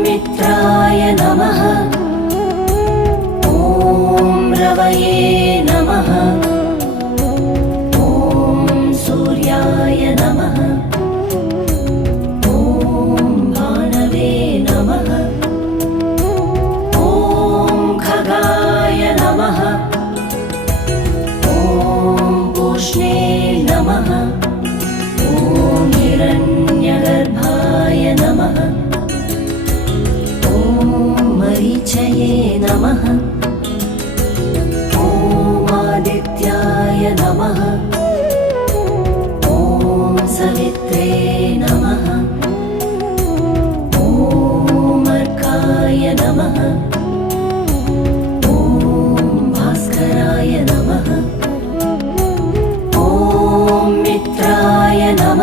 मित्राय नमः। ॐ रवये नमः। ॐ सूर्याय नमः। ॐ भानवे नमः। ॐ खगाय नमः। ॐ पूष्णे नमः। ॐ हिरण्यगर्भाय नमः। ॐ मरीचये नमः। ॐ आदित्याय नमः। ॐ सवित्रे नमः। ॐ अर्काय नमः। ॐ भास्कराय नमः। ॐ मित्राय नमः।